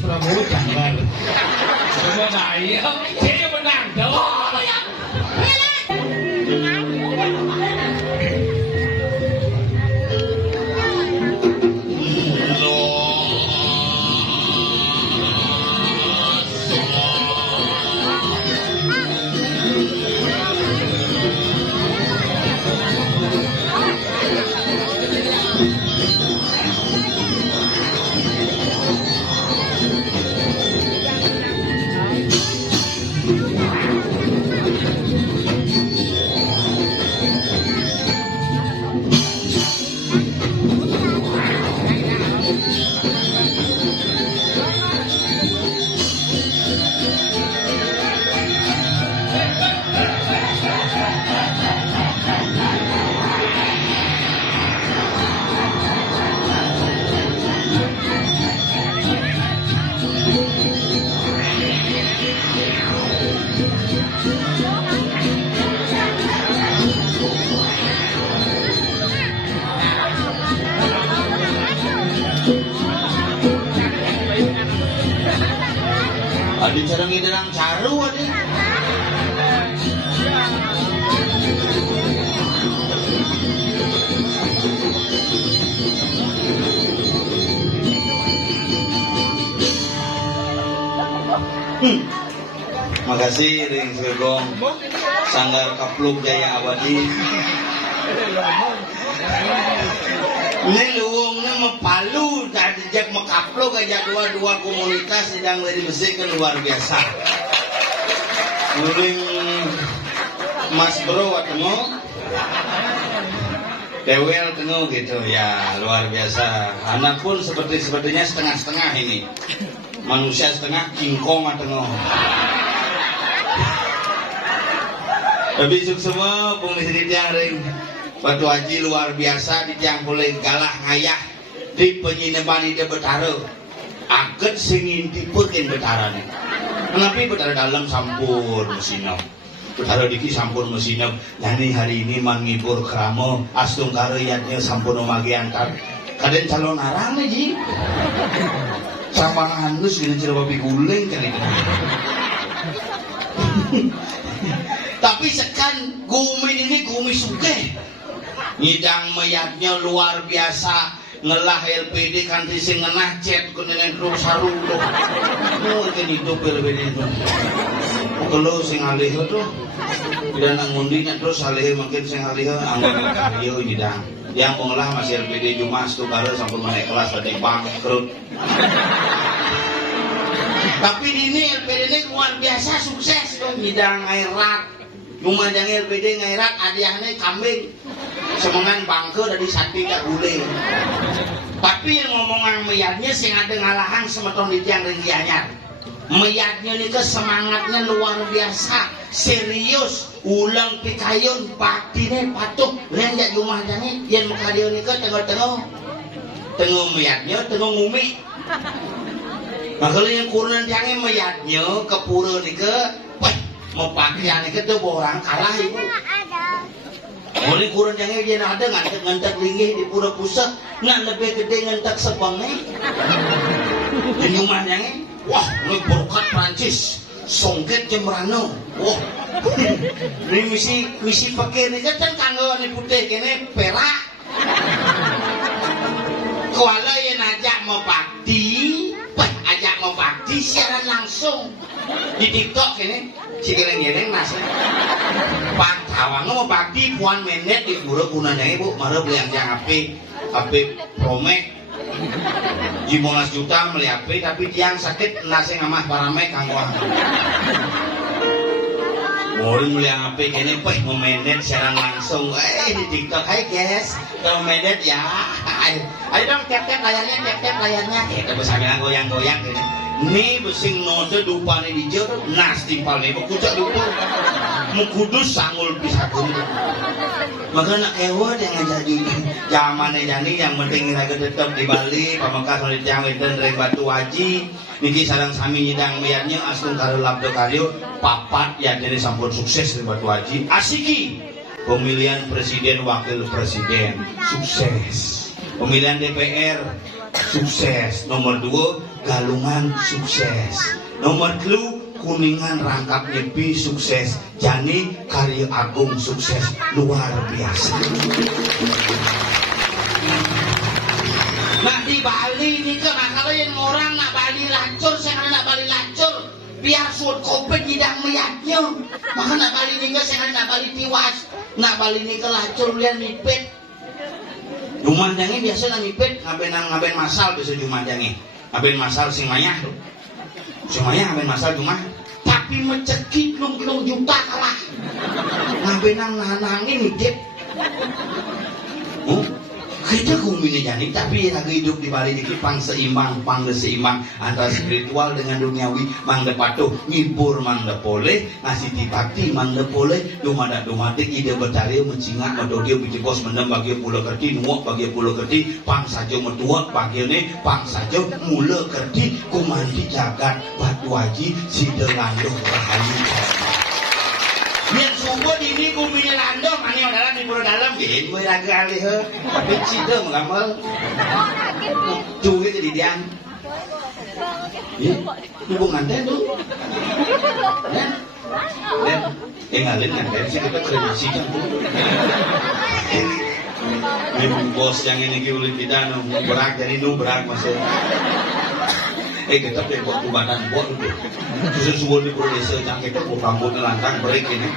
Prabowo jangan. Sebenarnya saya menang dong. Adi carang iderang caru adi. Makasih ring Sregong Sanggar Kapluk Jaya Abadi. Ini luwungnya mepalu tadi jak mekapluk aja dua komunitas sedang dari besi kan luar biasa. Nuring Mas Bro ketemu Dewel ketemu gitu ya, luar biasa. Anak pun sepertinya setengah-setengah ini. Manusia setengah kingkong atau tapi suk semua pengisi tiang ring Batu Haji luar biasa di tiang boleh galah ngayah di penyineman di Betara agak singin dipekin Betara nih. Kenapa Betara dalam sampur mesinau Betara diki sampur mesinau yani hari ini mangibur keramo astung karyatnya sampur nomagi antar kadang calon arang nih ji sama hangus gini cerita babi guling kali ini. Tapi sekan Gumin ini Gumi Suge ngidang mayatnya luar biasa ngelah LPD kan sing ngenah cet kuneneng terus haru tuh mungkin hidup LPD itu kalau sing alih tuh tidak nangundinya terus alih makin sing alih anggun yo ngidang yang mengolah masih LPD Jumas tuh baru sampai naik kelas pada bangkrut. Tapi ini LPD ini luar biasa sukses tuh ngidang ngairat Lumajang LPD ngairat adiahnya kambing semengan bangke dari sapi gak guleng. Tapi yang ngomongan mayatnya sing ada ngalahan semeton di tiang ringgianyar mayatnya ini ke semangatnya luar biasa serius ulang pikayun baktinya patuh lihat jak Lumajangnya yang makadio ini ke tengah mayatnya tengah ngumi. Makanya yang kurunan tiangnya mayatnya ke pura ini ke mau pakaian itu orang kalah ibu. Boleh kurang jangan dia ada ngantek linggih di pura pusat ngan lebih gede ngantek sebangnya. Penyuman jangan, wah ini berkat Prancis, songket Jembrano, wah. Ini misi pakai ini kan kanggo ini putih kene perak. Kuala yang ajak mau bakti, ajak mau bakti siaran langsung di TikTok ini. Si geleng-geleng nasi Pak Tawang mau bakti puan menit di pura gunanya ibu marah beli yang api promek di 15 juta beli api tapi tiang sakit nasi ngamah parame kangguang boleh beli yang api kini mau menit siaran langsung di TikTok hai guys kalau menit ya ayo dong tiap-tiap layarnya kita bisa bilang goyang-goyang gini ini besing node dupa nih di jauh nas timpal nih kucak dupa mau kudus sanggul pisah kudu maka nak ewa yang ngajaju zaman jani yang penting raga tetap di Bali pamangkas oleh tiang dan dari Batu Haji niki sarang sami nyidang mayatnya astung karo labdo karyo papat ya dari sampun sukses di Batu Haji asiki pemilihan presiden wakil presiden sukses pemilihan DPR sukses nomor 2 galungan sukses. Nomor 3 kuningan rangkap nyepi sukses. Jani karya agung sukses luar biasa. Nah di Bali ini ke makanya yang orang nak Bali lancur, saya nak Bali lancur biar suat kopet tidak melihatnya. Maka nak Bali ini ke saya nak Bali tiwas, nak Bali ini ke lancur lihat nipet. Jumanjangi biasa nak nipet ngaben masal biasa jumanjangi. Ngaben masal sing mayah tuh. Sing mayah ngaben masal cuma tapi mencekik lung juta kalah. Ngabenang nahan-nahangin nipet. Kita kumini jani tapi lagi hidup di Bali dikit pang seimbang antara spiritual dengan duniawi. Mangda patuh ngibur mangda boleh, ngasih dipati mangda boleh, dumada-dumatik ide bertari mencingak medodio bijikos mendem bagi pulau kerti nuak bagi pulau kerti pang sajo metuak bagi ne pang sajo mula kerti kumandi jagat batu haji sidelando rahayu. Yang subuh ini kumini landong, ani adalah di pulau dalam, gue lagi kali tapi cida mengamal, cuy jadi diang, ibu nganten tuh, dan tinggalin nganten sih kita terima sih kan tuh, ini bos yang ini kiulit kita berak jadi berak masuk. Kita pergi buat badan buat itu. Susu di pulau desa yang kita buat rambutnya lantang break ini.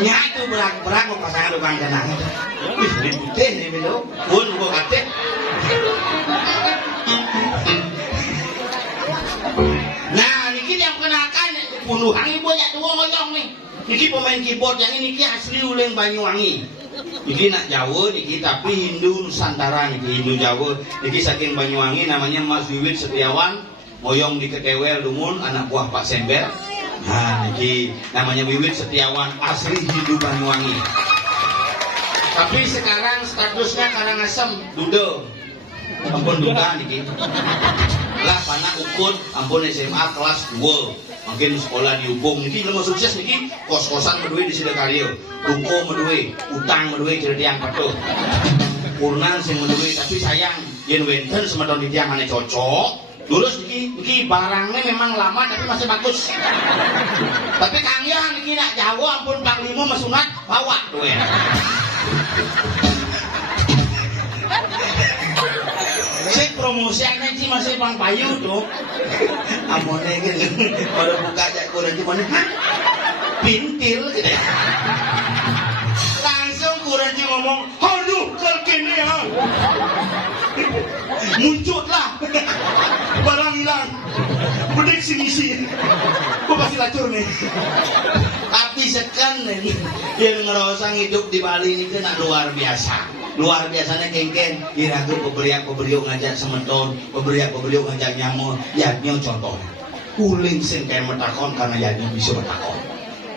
Nya itu berak mau pasangan tukang kenang. Wih, ini putih nih belo. Pun gua kate. Nah, niki yang kenakan puluhan ibu ya dua ngoyong nih. Niki pemain keyboard yang ini asli uleng Banyuwangi. Ini nak Jawa niki tapi Hindu Nusantara niki Hindu Jawa niki saking Banyuwangi namanya Mas Wiwit Setiawan moyong di Ketewel Dumun anak buah Pak Sember. Nah niki namanya Wiwit Setiawan asli Hindu Banyuwangi. Tapi sekarang statusnya Karangasem Duda. Ampun Duda niki. Lah panak ukut ampun SMA kelas 2. Mungkin sekolah dihukum niki lemo sukses niki kos-kosan medue di Sidakarya, tungko medue, utang medue jadi tiang patuh. Purnan sing medue tapi sayang yen wenten semeton di tiang ane cocok. Lurus niki barangnya memang lama tapi masih bagus. Tapi Kang Yang niki nak Jawa ampun Panglima mesunat bawa tuh ya. Saya promosi aja sih masih Bang Payu tuh. Amonnya gitu. Pada buka aja kurang cuma pintil gitu. Langsung kurang ngomong, aduh kelkini ya. Muncullah barang hilang. Bedek sini. Gua kasih lacur nih. Tapi sekan nih yang ngerasa hidup di Bali ini kena luar biasa. Luar biasanya kengken diragu pemberiak ngajak semeton, pemberiak ngajak nyamuk, yaknya contoh. Uling sing ten metakon karena yaknya bisa metakon.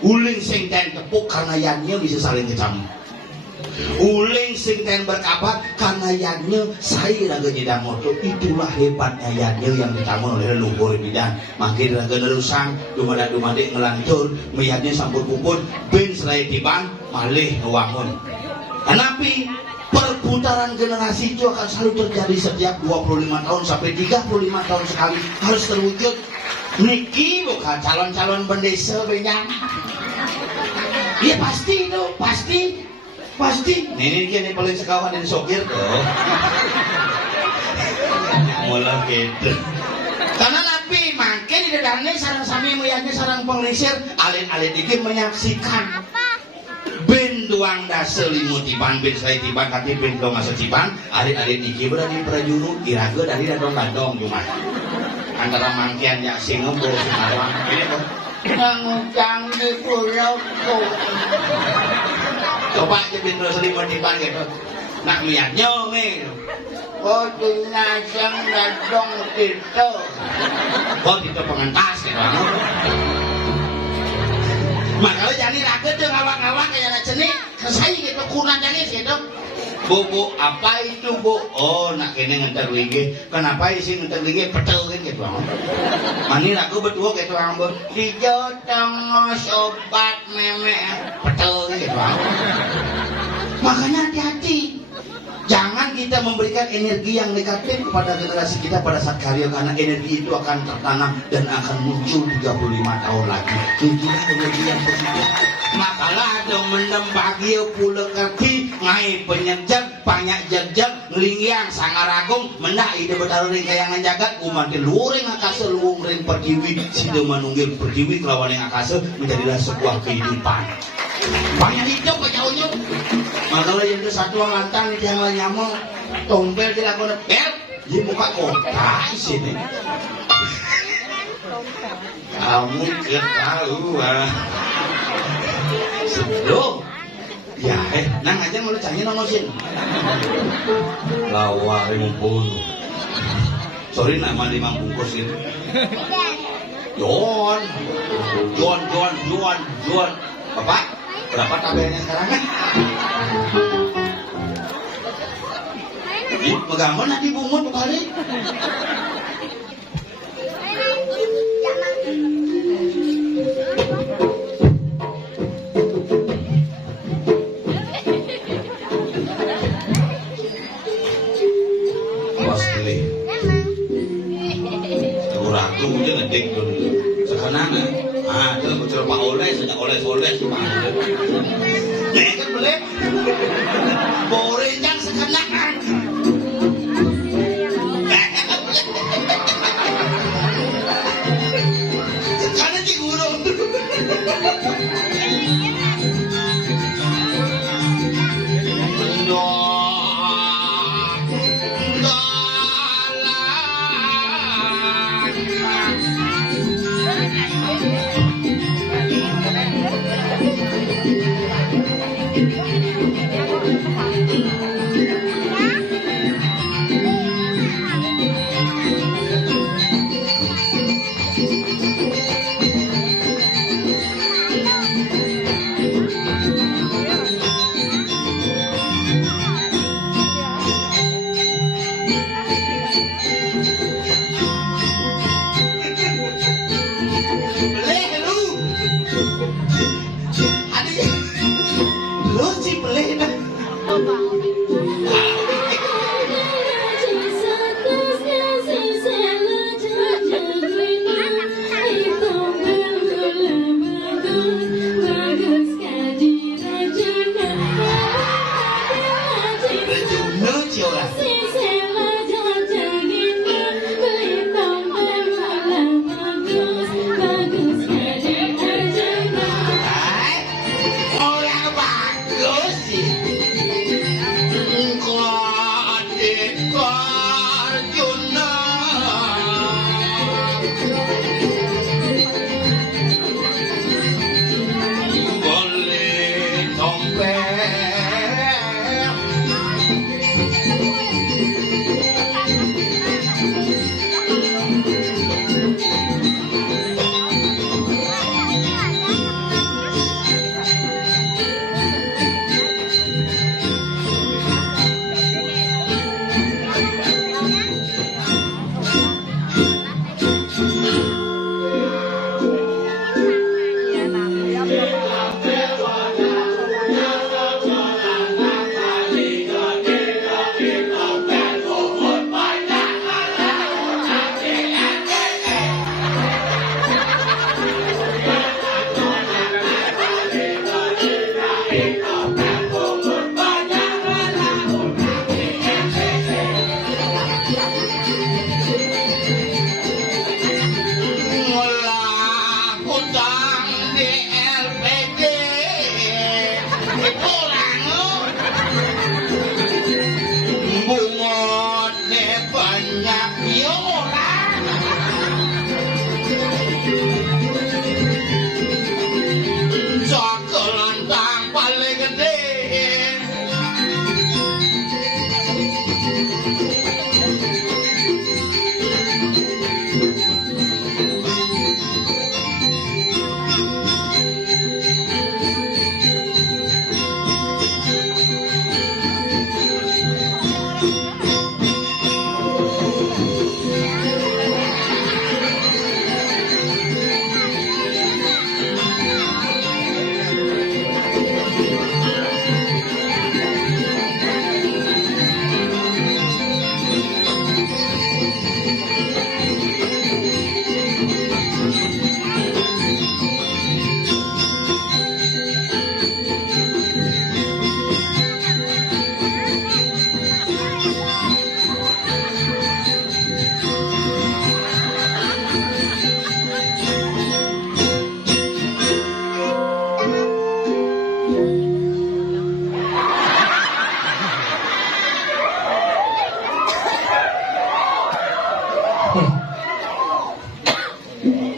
Uling sing ten tepuk karena yaknya bisa saling kecam. Uling sing ten berkabar karena yaknya saya raga nyedang motor. Itulah hebatnya yaknya yang ditangun oleh leluhur bidan. Makin raga nerusang, dumada-dumade ngelantur, meyaknya sampur pupun, ben selai tiban, malih ngewangun. Kenapa? Perputaran generasi itu akan selalu terjadi setiap 25 tahun sampai 35 tahun sekali harus terwujud. Niki bukan calon-calon pendesa benyang. Ya pasti itu, pasti. Ini kini paling sekawan dan sokir tuh. Mulai gitu. Karena nabi makin di dalamnya sarang sami meyaknya sarang penglisir alin-alin dikit menyaksikan. Ben tuang dasa limuti ban ben saya tiban kati ben dong asa ciban arit-arit iki berani prajuru kiraga dari dadong-dadong cuma antara mangkian ya sing ngembul sing awang ini kok ngutang di pulau coba aja ben dasa limuti ban gitu nak miatnya nih oh dinasang dadong tito oh tito pengentas gitu makanya jadi raga tuh ngawak-ngawak kayak anak jenik selesai gitu kurang jangis gitu bu apa itu bu oh nak kene ngantar lagi kenapa isi ngantar lagi petel kan gitu mani raga berdua gitu bu hijau tengah sobat meme petel gitu makanya hati-hati jangan kita memberikan energi yang negatif kepada generasi kita pada saat karya, karena energi itu akan tertanam dan akan muncul 35 tahun lagi. Itulah energi yang positif. Makalah ada mendem bahagia pula kerti ngai penyejak banyak jejak ngelingyang sangaragung mendak ide betaring kayangan jagat umatin luring akasa luung ring pertiwi sida manunggil pertiwi kelawan yang akasa menjadilah sebuah kehidupan. Banyak hidup kacaunya. Makalah yang ke satu lantang di yang nyamuk tombel tidak kau bel di muka kota sini. Kamu ketahuan. Loh, ya nang aja mau cari nonosin. Lawa mumpun. Sorry nama 5 bungkus ini. Juan. Bapak, berapa tabelnya sekarang? Bagaimana nanti bungut kali? Ratu aja ngedek dulu. Sekarang ada bocor Pak Oleh, sejak Oleh. Nek kan boleh. Borencang sekarang. Sekarang di gurung.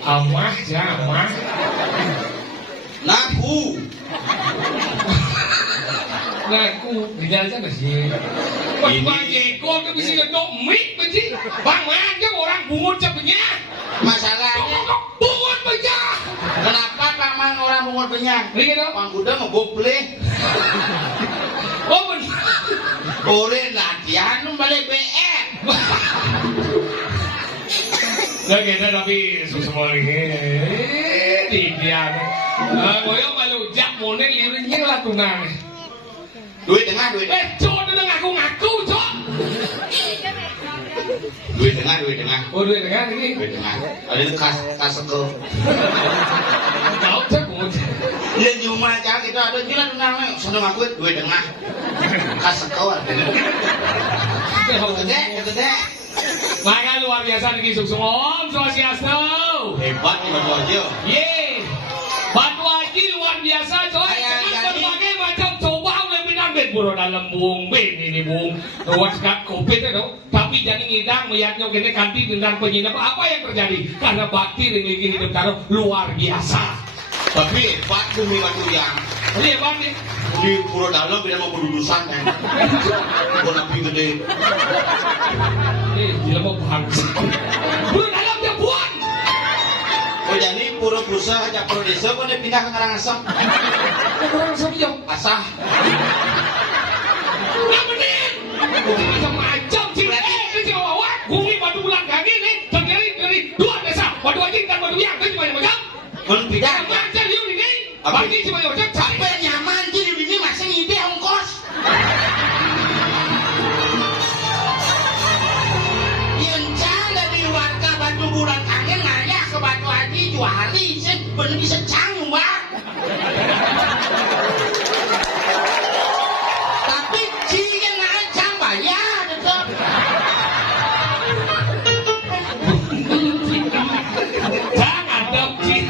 Amah jamah. Naku. Ngaku tinggal sana sih. Bang Jeko ke bisi ketok mik benci. Bang aja orang bungut cepenya. Masalahnya Bungut benya. kenapa paman orang bungut penyang? Ini gitu. Pang kuda mau goble. Oh bener. Boleh latihan balik BR. Nah kita tapi semua ini di dia. Koyo malu jak mone liringnya lah tunang. Duit tengah. Cok udah ngaku-ngaku cok. Duit tengah. Oh duit tengah ini. Duit tengah. Ada itu kas seko. Tahu cok gue. Dia cuma cak itu ada jalan tunangnya. Seneng aku duit tengah. Kas seko ada. Gede. Maka luar biasa nih Sukses Om Swastiastu. Hebat nih Batu Haji. Ye, Batu Haji luar biasa coy. Dengan berbagai macam coba webinar ben buru dalam bung ben ini bung. Luar sekap covid itu. Tapi jadi ngidang melihatnya kini kanti dengan penyinap apa yang terjadi? Karena bakti yang hidup taruh luar biasa. Tapi hebat bumi Batu yang. Ini hebat nih. Di Puro Dalam beda mau pendudusan kan. Puro Nabi gede. Gila mau bangsa. Puro Dalam dia buat. Oh jadi Puro Pusa aja Puro Desa kok dia pindah ke Karangasem. Karangasem jauh. Asah. Nah menit. Macam-macam sih. Ini si Wawak. Bumi Batu Bulan kaki nih. Terdiri dari dua desa. Batu Haji dan Batu Yang. Itu macam-macam. Pun pindah. Macam you ini. Bagi si macam-macam. Sampai nyaman sih ini masih ngide ongkos. Yang dari warga Batu Bulan kangen ngayah ke Batu Haji juari sih bener bisa canggung. Tapi cigen aja bayar tetap. Jangan dong sih.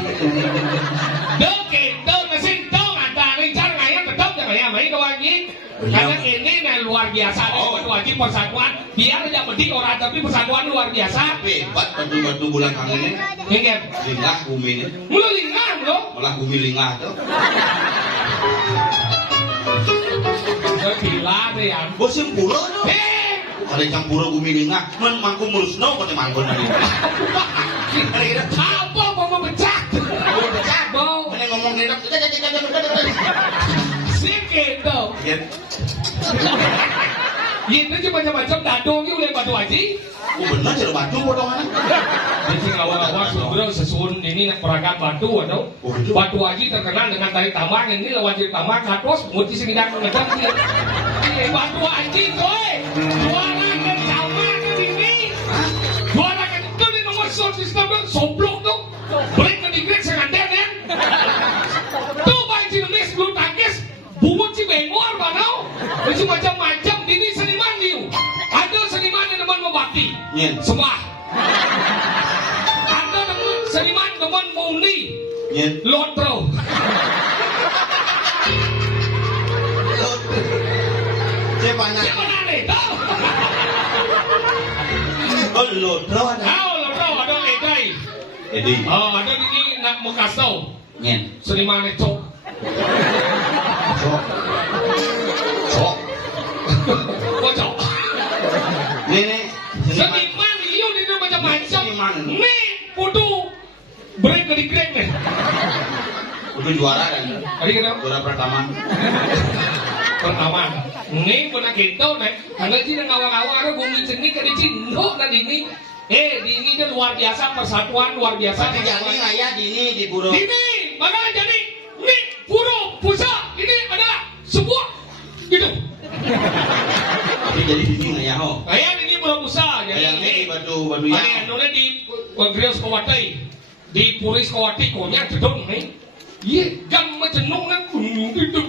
Dok mesin dong ada rencana ngayah tetap jangan ya main doang ini. Karena ini luar biasa nih Batu Haji persatuan. Biar aja penting orang tapi persatuan luar biasa. Hebat Batu Bulan kangen ini. Ingat. Lingah bumi ini. Mulu lingan loh. Malah bumi lingah tuh. Gila deh ya. Bosim puro tuh. Ada campur bumi lingah. Men mangku mulus no kok mangkon tadi. Apa mau pecah? Oh pecah bau. Ini ngomong gitu. Sikit tuh. Ini cuma macam-macam dadong itu oleh Batu Haji. Oh benar jadi batu potongan. Jadi awal-awal sebenarnya sesun ini peragam batu atau Batu Haji terkenal dengan tari tambang ini lawan tari tambang katos muti singidang ngedang sih. Batu Haji coy. Juara ke sama ke ini. Juara ke itu di nomor sound system soblok tuh. Break ke digrek sengaja kan. Tuh Pak Cilemis belum tangkis. Bungut si bengor banau. Itu macam-macam ini seniman liu. Ada seniman yang teman membakti. Sembah. Ada teman seniman teman muni. Lotro. Siapa nih? Tahu? Oh Lotro ada. Tahu Lotro ada Edai. Edi. Oh ada ini nak Mekasau. Seniman itu. Cok. Kocok. Nih. Seniman liu ini macam-macam. Seniman. Nih kudu break ke digrek nih. Udah juara kan? Tadi kita Juara pertama. Ini pernah kita nih. Karena sih ngawang-ngawang ada bumi cenik ke di Cindo dan ini. Di ini dia luar biasa persatuan luar biasa. Tapi jadi ngayah di ini di Puro. Ini makanya jadi ini Puro Pusat ini adalah sebuah gitu. Tapi jadi di sini ngayah ho. Kayak ini Puro Pusat jadi Yang ini di batu ya. yang. Ini di Grios Kawati di Puris Kawati konya jedong nih. Iya, gam macenung kan itu.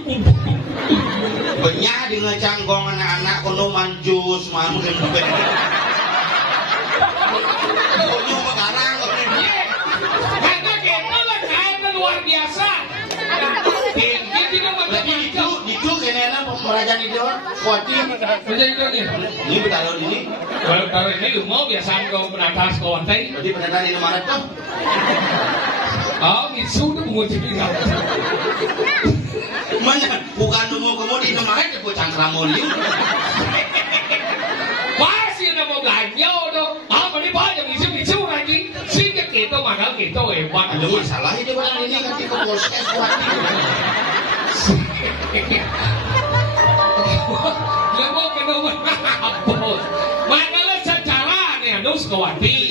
Banyak di ngecanggong anak-anak kono manjus manu dan bukan. Kono megarang kok ini. Karena kita lah kaya luar biasa. Ini tidak Berarti macam-macam. itu kenena pemerajan itu Kuati. Menjadi ini. Ini bertaruh ini. Kalau ini lu mau biasa kau penatas kau lantai. Berarti pendataan ini Maret tuh. Oh, itu tuh menguji kita. Mana? Bukan mau kemudian ini Maret aku cangkramoliu. Pasti ada mau belanja dong. Apa nih banyak isu lagi. Sehingga kita makan kita hebat. Ada masalah ini barang ini kan di Polsek Kuati. Ya mau ke nomor apa? Makanya secara nih aduh Sukawati.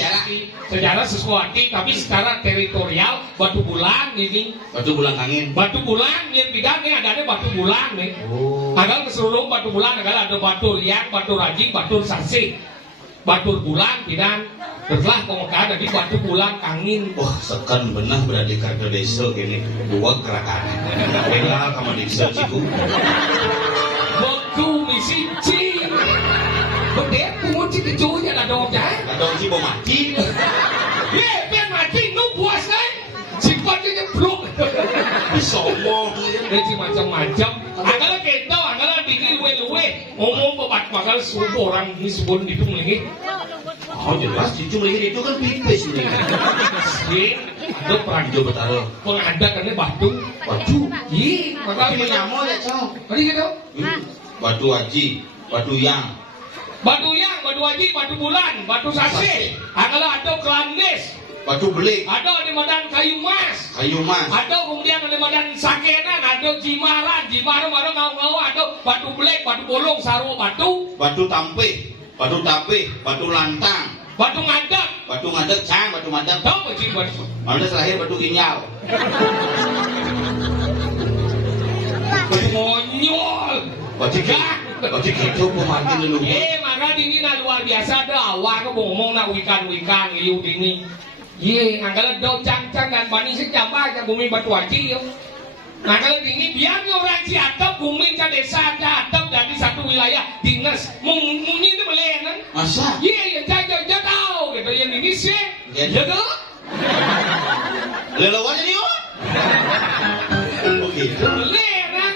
Secara Sukawati tapi secara teritorial Batu Bulan ini. Batu Bulan angin. Batu Bulan yang bidang nih ada Batu Bulan nih. Oh. Agal keseluruhan Batu Bulan agal ada Batu Riang, Batu Rajing, Batu Sasih, Batu Bulan bidang. Setelah pemekaran di Batu Bulan angin. Wah, sekan benar berada di desa gini dua gerakan. Tinggal kamu di desa ciku. Beku misi ci. Bedet pungut ci kecunya ada dong ya. Ada si mau mati. Ye, biar mati nu puas kan. Sifatnya nyeblok. Sombong. Dia macam-macam. Agaknya kita, agaknya dikit luwe-luwe. Ngomong bebat bakal subuh orang ini sebelum hitung lagi. Oh jelas, cucu melihat itu kan pipis ini. Sih, ada perang Itu bertaruh. pengadakannya batu. Batu. Iya, Tapi makanya menyamuk ya cowok. tadi gitu. Batu Haji, Batu Yang. Batu Yang, Batu Haji, Batu Bulan, Batu Sase. Agaknya ada Kelandes. Batu Belik, Ada di Medan Kayu Mas. Kayu Mas. Ada kemudian di Medan Sakenan, ada Jimaran, Jimaran ngau-ngau, ada Batu Belek, Batu Bolong, Sarwo Batu, Batu Tampeh, Batu Tapeh, Batu Lantang, Batu Ngadak. Batu Ngadek, Cang, Batu Ngadek. Tahu nggak sih Batu? Mana terakhir Batu Ginyal. Batu Monyol. Batu Gitu pemargin dulu. Maka dingin luar biasa dah. Awak ke ngomong nak wikan iu dingin. Angkala do cang-cang dan bani sejambah yang bumi Batu Haji yo. Angkala dingin biar orang Ciatap bumi ke desa Ciatap dari satu wilayah dinas munyi itu boleh kan? Masa? Jangan tahu gitu yang ini sih. Jaga. Lelawan ini oh? Oke. Boleh kan?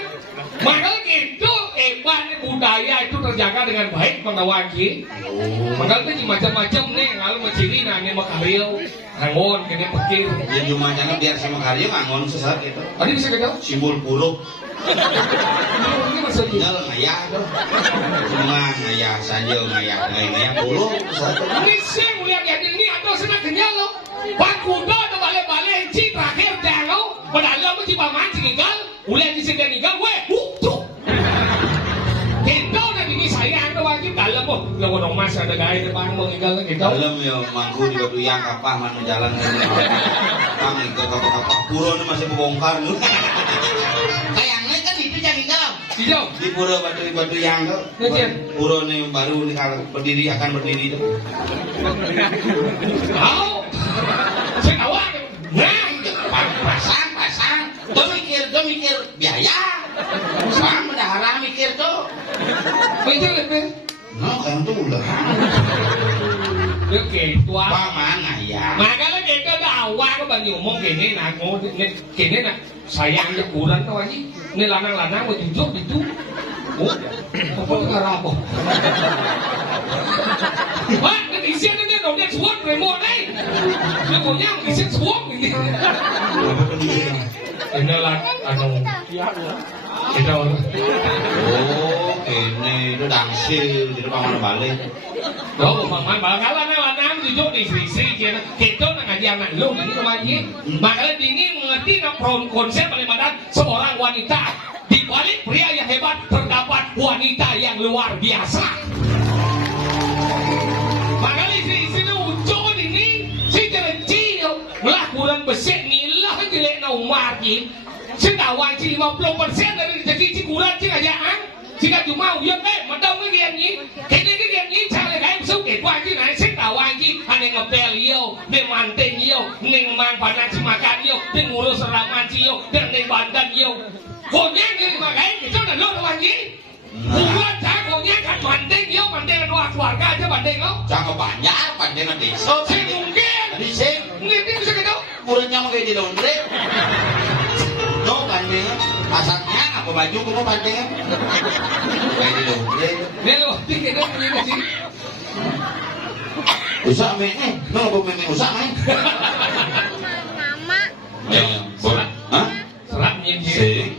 Maka gitu budaya itu terjaga dengan baik Mandawaki. Maka itu macam-macam nih kalau menciri nanya makaril, ngangon, kene pekir. Yang cuma jangan biar sama karya ngangon sesat gitu. Tadi bisa kita? Simbol puruk. Ini maksudnya. Tinggal ngayah tuh. Cuma ngayah saja ngayah puruk sesat. Ini sih mulia jadi ini atau senang kenyal lo. Pak kuda atau balik-balik ci terakhir jangan. Padahal lo mesti paman tinggal. Ulian di sini tinggal gue. Kita udah ini sayang tuh wajib dalam kok. Lo ngomong mas ada gaya depan mau tinggal gitu. Dalam ya mangku di Batu Yang kapah mana jalan kang ke kapah pura ini masih membongkar nih. Kayaknya kan itu jadi dalam. Hijau. Di pura Batu Yang tuh. Pura nih baru akan berdiri tuh. Tahu? Saya tahu. Nah, pasang. Tuh mikir biaya. Sama bendahara mikir tuh. mikir lebih. No, kayak tuh udah. Oke, tua. Mana ya? Makanya kita udah awal ke bang ngomong gini nak gini nak sayangnya kurang tuh aja. Ini lanang-lanang mau jujur itu. Oh, apa negara apa? Wah, cái isian ini dong dia suam remote nih. Dia punya isian suam ini. Ini lah, kita Oh, ini itu dangsil di depan mana balik. đó một phần mà khá là nam thì chỗ đi xì kia kita nak ngaji anak lu ini kemarin makanya ingin mengerti konsep Kalimantan seorang wanita di balik pria yang hebat terdapat wanita yang luar biasa. Makanya istri ujung ini si kerenci melakukan besek nilah jelek na umatin sedawan si 50% dari rezeki si kurang si kerajaan jika cuma uyang mà đông cái game gì cái game gì sao lại cái số kết quả chứ này xếp đào anh chứ anh em ngập bèo yêu nên màn tên yêu nên mang bản năng makan yêu nên ngurus seraman yêu dan nên bandan yêu còn nhé như mà cái chỗ này lốt anh gì bukan saya punya kan banding yo banding luar keluarga aja banding lo jangan banyak bandingan desa sih mungkin di sini ini bisa gitu muridnya mau kayak di laundry no bandingan asapnya Pakai baju kamu pantengnya. Kayak gitu. Dia lu dikit dong ini sih. Usah main mau main usah main. Mama. Yang boleh. Hah? Serak nyinyir. Sing.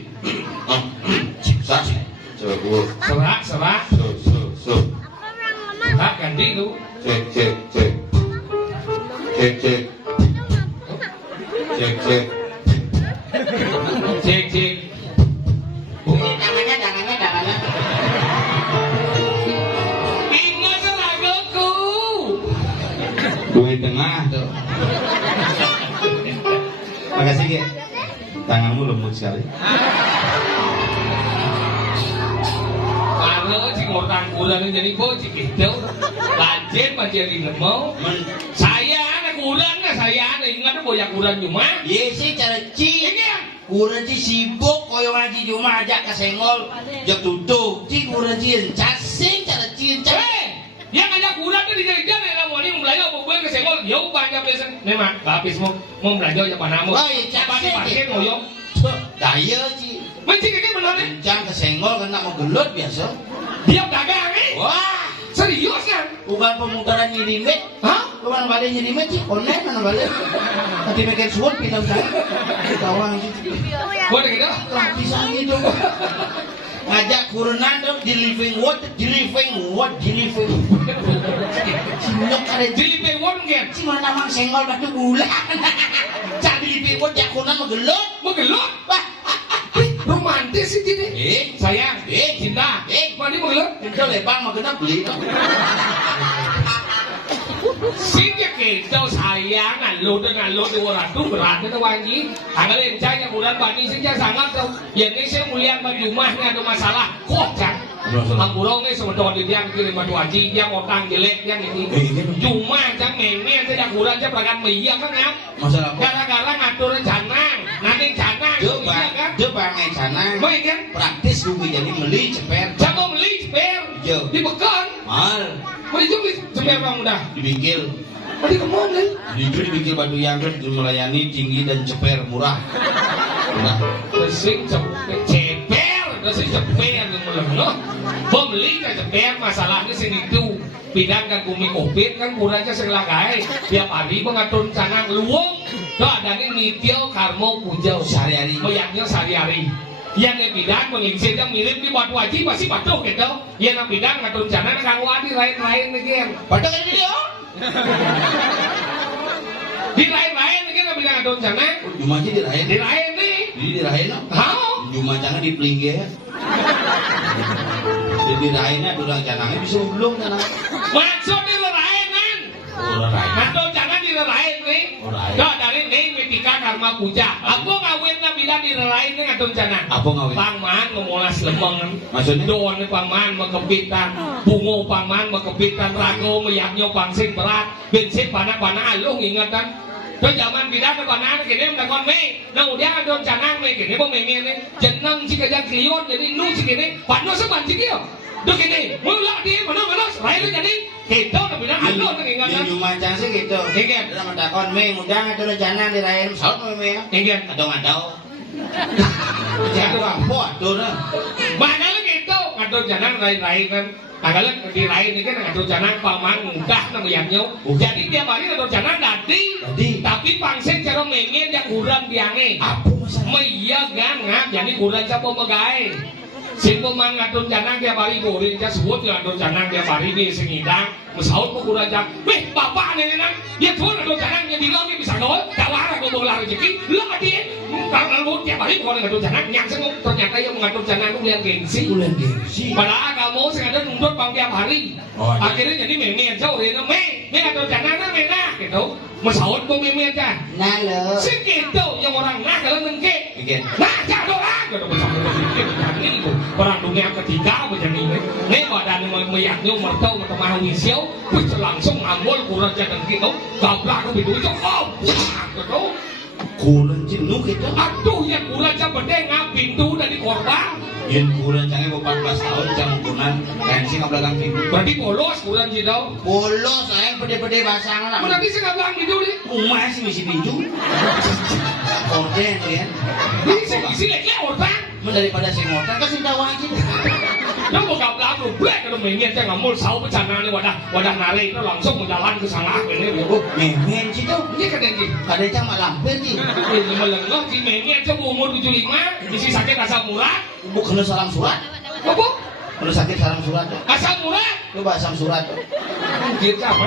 Sah. Coba gua. Serak. So. Apa orang mama? Serak ganti lu. Cek. Cek. Tangannya. Ingat seragaku. Duit tengah tuh. Makasih Ge. Tanganmu lembut sekali. Kalau si orang kurang jadi bocik itu, lanjut menjadi lemau. Saya anak kurang nggak saya anak ingat boyak kurang cuma. Iya sih cara cing. Kurang sih sibuk koyo ngaji cuma ajak kesenggol jak tutup. Cing kurang sih cacing cara cing. Yang ada kurang itu dijaga ya mau ini belajar mau gue kesenggol. Yo banyak biasa. Memang habis mau belajar ya panamu. Oh iya cacing. Pakai mau yo. Daya sih. Mencik ini benar nih. Kencang kesenggol kena mau gelut biasa. Dia dagang nih. Wah. Serius kan? Bukan pemutaran nyirimet. Hah? Kemana balik nyirimet sih? Online mana balik? Nanti makin suun pindah saya. Kawang itu. Gue udah gitu. Lapisan gitu. Ngajak kurenan dong di living what? Sinyok kare Jadi pewon kan? si mana mang senggol batu bulan. Cak di living what jak kurenan megelut. Mengelot. Romantis sih ini. Sayang. Cinta. Mandi mengelot. Itu lebang mah kena beli. Sini kita sayang alot di orang tu berat itu wangi. Anggal encanya bulan bani saja sangat tau. Yang ini saya mulia bagi rumahnya ada masalah. Kocak. Angkurong ni sementara dia kirim batu haji yang otang jelek yang ini. Cuma jang memen saja kurang saja peragan meia kan ya. Masalah apa? Gara-gara ngatur canang, nanti canang. Dia bangai canang. Baik kan? Praktis gue jadi beli ceper. Jangan beli ceper. Dibekan. Mal. Beli juga ceper bang udah. Dibikil. Tadi kemana nih? Dibikil batu yang melayani tinggi dan ceper murah. Murah. Bersih ceper. Bersih ceper yang melengah. Beli ke ceper masalahnya sini itu. Bidang kan bumi covid kan kurangnya selagai tiap hari mengatur canang luwung. Tuh ada nih nitio karmo pujau Sehari-hari. Bayangnya sehari-hari. Yang bidang mengisi yang mirip di batu haji masih batu gitu. Yang bidang ngatur canang kang wadi lain-lain nih. Batu kan dia. Di lain-lain nih kan bidang ngatur canang. Cuma aja dirahin. Dirain nih. Jadi dirahin no? Hao? Cuma jangan dipelingge. Jadi dirahinnya durang canangnya bisa belum canang. Maksud dirain kan? Dirahin. Ngatur canang dirain nih. Dah dari nih metika karma puja. Apa ngawin na bidang dirain nih ngatur canang? Apa ngawin? Pangman memolas lemeng. Maksudnya? Doan pangman mekepitan. Bungo pangman mekepitan. Rago meyaknyo pangsing berat. Bensin panah-panah alung ingatan. Tới zaman bidang còn ăn cái đêm là con mê đâu đĩa đâu chẳng ăn mê cái đêm bông mê miên đấy chân nâng chỉ cái giang khí hốt jadi nu chỉ cái đấy bạn nó sẽ bạn chỉ kia được cái này mới lạ đi mà nó phải nó jadi kita udah bilang alo tuh ingat kan Cuma canang sih gitu. Ingat. Dalam mentakon me mudah itu canang dirahin saut me. Ingat. Adong. Jadi apa tuh nah. Mana lagi itu ngatur jangan lain-lain kan Agaknya dirain ini kan ngatur janang paman mudah namanya. Jadi tiap hari ngatur janang dadi. Tapi pangsen cara mengen yang kurang biange. Apa masalah? Maya kan ngap jadi kurang siapa megai. Simple man ngatur janang tiap hari boleh dia sebut ngatur janang tiap hari di sengidang. Mesaut ko kurang jang. Weh bapak nih nang. Dia tuh ngatur janang yang di lagi bisa nol. Tawar aku bola rezeki. Lah dia. Kalau tiap hari bukan ngatur janang. Yang sengok ternyata yang mengatur janang itu lihat gengsi. Padahal kamu sengaja nuntut bang tiap hari. Akhirnya jadi memen jauh ini me ngatur janang na mena gitu. Mesaut ko memen aja. Nah lo. Segitu yang orang nah kalau nengke. Nah jatuh lah. Gitu bersama ini itu. Perang dunia ketiga macam ini. Nih badan meyaknya mertau mertau wisio. Bisa langsung ambil kurang jangan gitu. Gabrak ke itu oh. Gitu. Kurang jenuh kita. Aduh yang kurang jam berdengah pintu dari korban. Yang kurang canggih 14 tahun jangan kurang pensi nggak belakang pintu. Berarti bolos kurang jidau. Bolos saya pede-pede basangan lah. Berarti saya nggak bilang gitu nih. Masih misi pintu. Orden ya. Isi lagi orang. daripada sing ngotan kasih tahu aja. Nó một gặp lắm rồi black cái mình nghe chắc là mua 6 cái channel này wadah nari nó langsung menjalan ke sana ini ya. Memen sih tuh. Ini kan ini. Ada cang lampir sih. Ini melengah si mengen coba umur 75 isi sakit asam urat. Bukan salam surat. Apa? Kalau sakit salam surat. Asam urat. Coba asam surat. Gitu apa?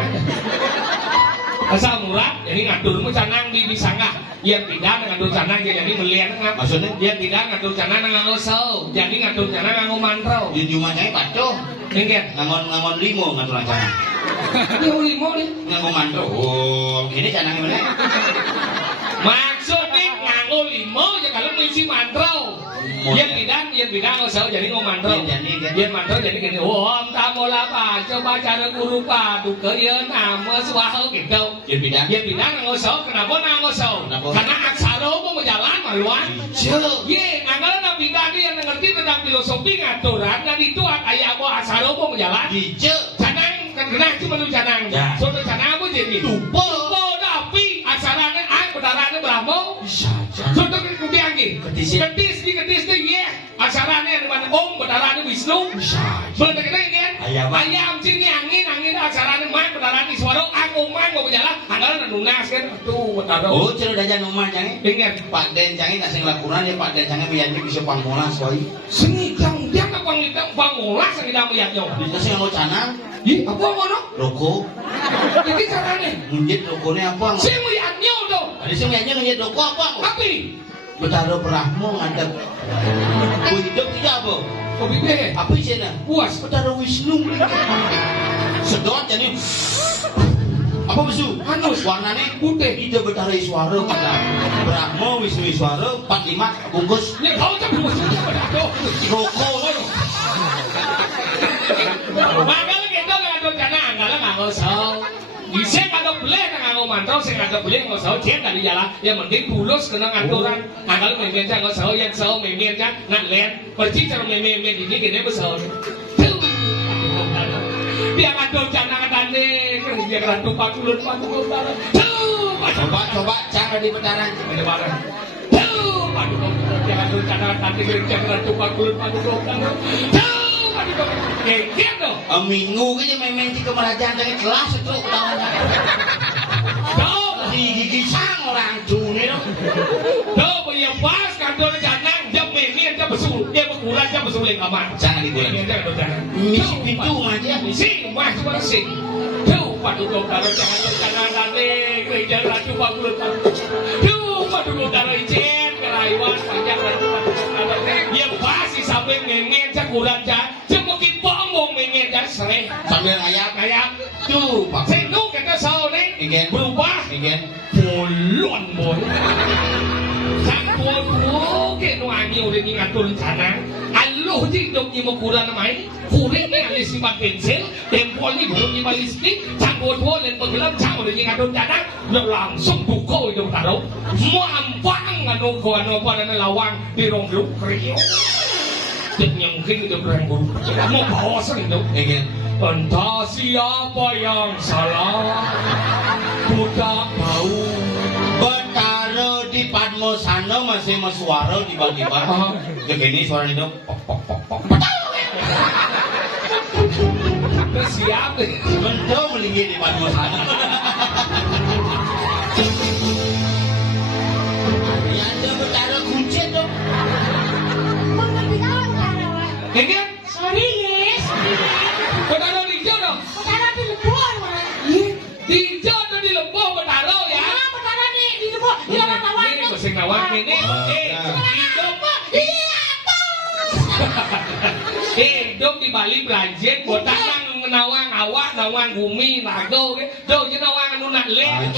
Asam urat jadi ngatur mu canang di sanggah. Yang tidak ngatur canang jadi melihat ngap. Maksudnya? Yang tidak ngatur canang nganggo sau. Jadi ngatur canang nganggo mantrau. Di rumahnya paco. Ingat Ngangon limo ngatur canang. Ini limo nih. Nganggo mantro. Oh, gini canangnya mana? Maksudnya nganggo limo ya kalau ngisi mantrau. Yang tidak nggak usah jadi ngomong mantrau. Dia mantrau jadi gini. Om tamolapa coba cara guru padu kaya nama suaha gitu. Yang tidak nggak usah. Kenapa nggak usah? Karena aksara mau berjalan maluan. Ye, nggak ada bida dia yang ngerti tentang filosofi ngaturan dan itu kayak apa aksara mau berjalan. Canang kan kena cuma lu canang. Soalnya canang apa jadi? Tupo tapi aksaranya bedarannya berapa? Soalnya kemudian ketis ye aksaranya di mana Om bedarannya Wisnu. Bener kita ingin ayam sini angin aksaranya man bedarannya suara angin mau berjalan anggaran nunas kan tuh bedaran. Oh cerita dajan rumah jangan. Ingin Pak Den jangan nasi lakukan ya Pak Den jangan melihatnya bisa pangmolas woi. Sengitang dia nggak pangolas sengitang melihatnya. Bisa sih nggak canang. Ih apa ngono? Rokok. Ini caranya. Munjit rokoknya apa? Si melihatnya tuh. Ada sih melihatnya ngejit rokok apa? Tapi Betara perahmu ngadep. Hidup tidak apa? kopi deh. Apa isinya? Puas. Betara Wisnu. Sedot jadi. Apa besu? Hanus. Warnanya Putih. Ida Betara Iswara pada Brahmo Wisnu Iswara 45 bungkus. Ini kau tak bermaksudnya pada aku. Rokok. Makanya kita nggak ada jangan, nggak usah. Bisa ada boleh nggak mantrau, saya nggak boleh nggak usah. Dia dari jalan, yang penting tulus kena aturan. Kalau memang nggak usah, yang usah memang kan nggak lihat. Perci cara memang ini gini besar. Dia ngatur jangan tadi, dia ngatur pakulun. Coba cara di betaran. Dia ngatur jangan tadi, dia ngatur pakulun. Kayak tuh. Minggu aja memang di kemerajaan dari kelas itu utamanya. Tuh, Gigi sang orang dunia. tuh punya pas kantor janang jam ini jam besul, dia berkurang jam besul yang kamar. Jangan dikurang. Misi pintu aja. Misi, mas cuma sih. Tuh, padu dokter jangan nanti gereja ratu bagus. Tuh, padu dokter izin keraiwan panjang ratu. Dia pasti sampai ngengen kurang jah. Sambil ngayak tuh Pak. Sendok kita sahur nih berubah puluhan boy. Satu ke nuangi udah ngatur rencana. Aluh hidup ni kurang namai. Kurang ni ada simpan pensil. Tempol ni belum simpan listrik. Canggut dan penggelam canggut udah ngatur rencana. Langsung buka itu taruh. Mampang anu apa dan lawang di rongguk kriuk. Dan yang mungkin itu beranggur. Mau bawa sering itu. Entah siapa yang salah, ku tak tahu. Betara di Padmosana masih suara tiba-tiba. Begini suara itu. Siap deh. Bentuk melinggi di Padmosana. Ada betara kucing tuh. Ingat? Sorry guys. Betaro hijau dong. Betara di Lembur. Hijau atau di lembah betaro ya? Ah, betara di Lembur. Di lawan lawan. Ini bahasa nawak ini. Hidup. Iya, Hidup di Bali belajar botak yang nawang awak, nawang bumi, nago. Tuh, jadi nawang anu nak leh.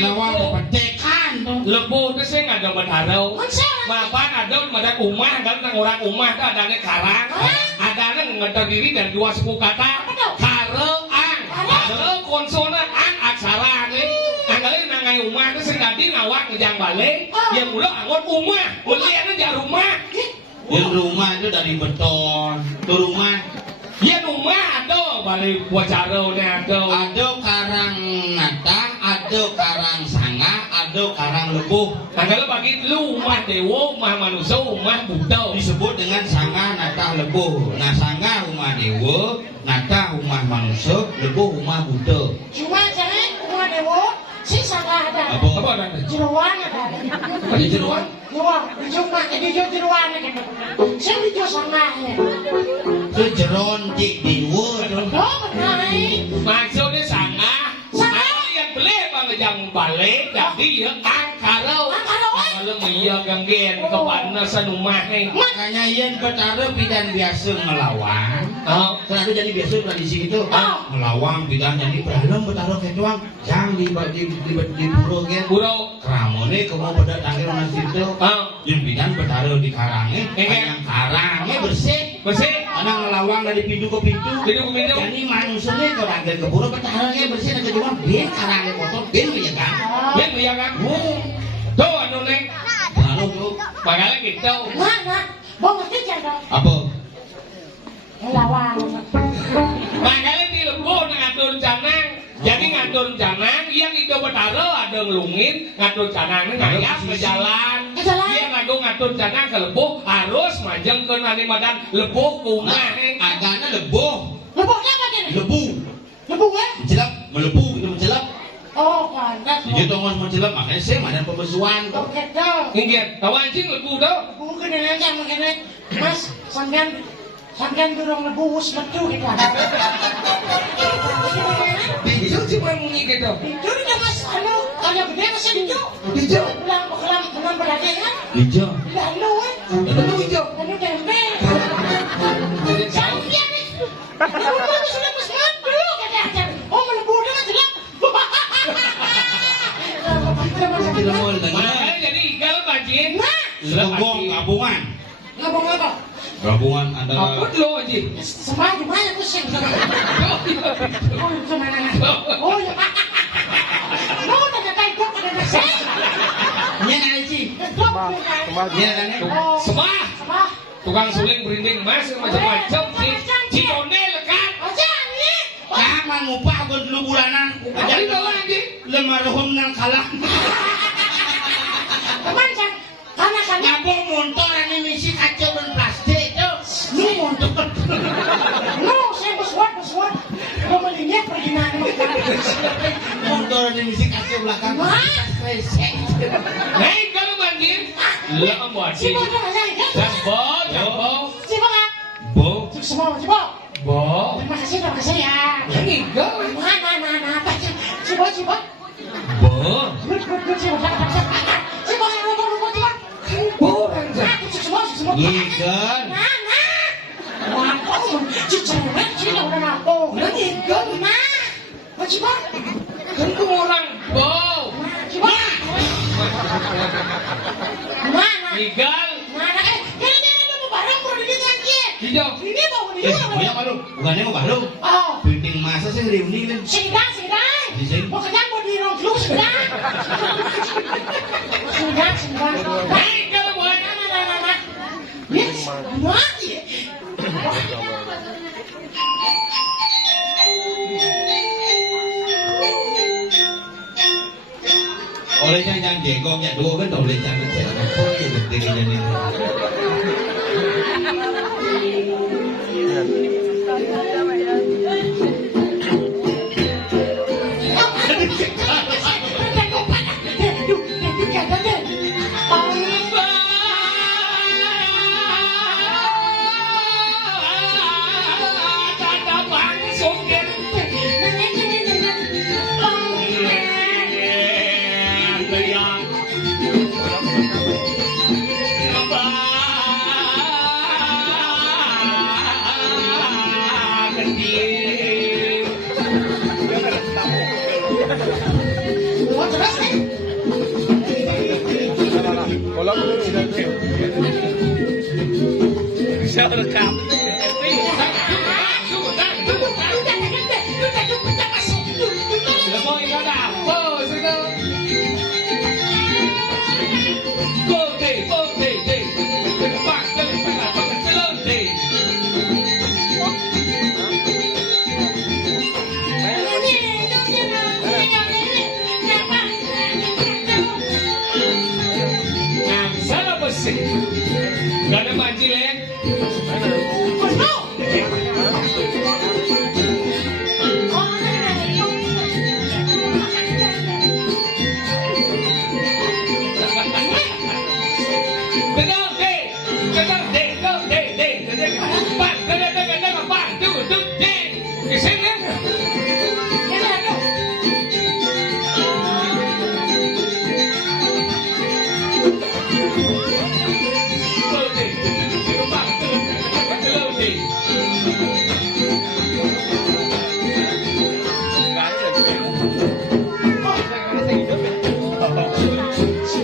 Nawang petekan tuh. Lembu itu sih nggak ada betaro. Mapan ada umah, ada orang umah itu ada karang. Ada yang terdiri dari 2 suku kata. Kareang, kare konsonan ang aksara nih. Anggalin nangai umah itu sing tadi ngawak ngejang balik. Yang mula angon umah, melihatnya jar rumah. Yang rumah itu dari beton. Tuh rumah. Ya rumah ada balik buat cara ada. Ada karang nata, ada karang sanga, ada itu karang lebuh. Kalau bagi lu umah dewa, umah manusia, umah buta Disebut dengan sangga natah lebuh. Nah sangga umah dewa, natah umah manusia, lebuh umah buta. Cuma jangan rumah dewo, si salah ada. apa nanti? Jeruan ada. Bagi jeruan? Jeruan, cuma jadi jeruan ada. Saya itu sangat ya. Sejeron cik dewa tuh. Oh benar. Maksudnya sana yang beli bang balik jadi ya angkaro iya ganggen kepada sanumah Makanya yang betara bidan biasa ngelawan. Kenapa jadi biasa tradisi itu? Melawang bidan jadi beralam betara ketuang. Yang di pura kan. Pura. Kramone kamu pada tanggal nasi itu. Yang bidan betara di karangnya. Yang karangnya bersih. Anak ngelawang dari pintu ke pintu. Jadi manusianya kalau tanggal ke pura betaranya bersih. Dan kedua biar karangnya kotor. Biar menjaga. Tuh anu neng. Tuh. Makanya gitu. Mana? Mau ngerti jangan? Apa? Lawang. Makanya di lembur ngatur canang. Jadi ngatur canang, yang itu betara ada ngelungin, ngatur canang ngayap ke jalan. Dia ngatur canang ke lebuh harus majeng ke nani madan lebuh kumah. Agaknya lebuh. Lebuhnya apa ini? Lebu. Lebuh ya? Menjelap, melebu gitu menjelap. Oh pantas. Jadi tongos menjelap makanya saya mana pembesuan. Oke dong. Ingat, kawan cing lebuh dah. Bukan aja makanya Mas sampean durung lebus betul gitu. Itu cuma bunyi gitu. Itu dia Mas anu kalau gede masih hijau. Hijau. Bulan berarti kan? Hijau. Lalu Lalu hijau. Lalu tempe. Jadi jauh. Sampean itu. Lalu sudah Mas dulu kata oh melebu dia Mas jelas. Tidak mau ditanya. Makanya jadi igal bajin. Lebong gabungan. Ngabung apa? Gabungan Apa antara lo aji? Semua gimana pusing. Oh gimana? Oh ya Pak. Lo udah kayak gua kada nasi. Nya nari sih. Nya nani. Semah. Tukang suling berinding mas macam-macam sih. Cikone lekat. Aja nih. Jangan ngupah gue dulu bulanan. Jadi bawa aja. Lemarhum nang kalah. Teman kan karena Ngabo motor ini misi kacau dan plastik tuh. lu montok. No, saya bersuat. Gua melihat pergimana. Motor ini misi kacau belakang. Kresek. Hei kalau banjir. Lo buat Si sih. Bo dah saya. Jambo. Si Bo kan? Bo. Si Bo. Bo. Terima kasih ya. Ini enggak. Mana apa sih? Si Bo. Bo. Good, si Bo. Si Bo yang rumput ya. Bo aja. Si Bo. Ikan. Mana? Waduh, si cewek sih udah ngapo. Nanti enggak. Nah, si Bo. Kan kurang. Bo. Si Bo. Mana? Igal. Mana? Ini mau barang perlu ditangkir. Hijau. Ini mau Banyak malu. Bukannya mau baru. Oh. Piting masa sih reuni kan. Singgang. Di sini. Mau kerjaan mau di ruang flu singgang. Singgang. Hei kalau buat. Nah. Yes. Mati. Oleh jangan jengkok ya dua kan oleh jangan jengkok. Oh iya betul jadi. Bisa rekam.